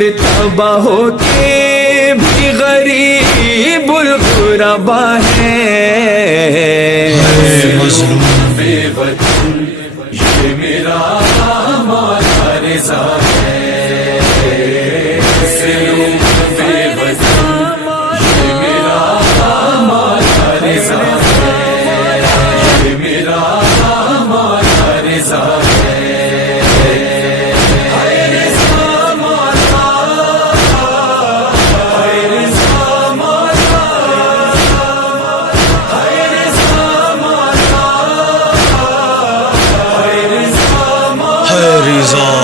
مرتبہ ہو کے بھی غریب الغربا ہے مظلوم بے وطن یہ میرا مولا رضا ہے مظلوم بے وطن یہ میرا مولا رضا ہے یہ میرا مولا رضا ہے رضا